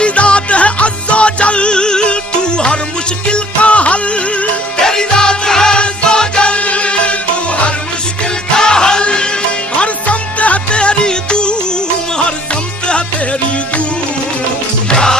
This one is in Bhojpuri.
तेरी दात है अज़्ज़ो जल, तू हर मुश्किल का हल। तेरी दात है अज़्ज़ो जल, तू हर मुश्किल का हल। हर समत है तेरी धूम, हर समत है तेरी धूम। या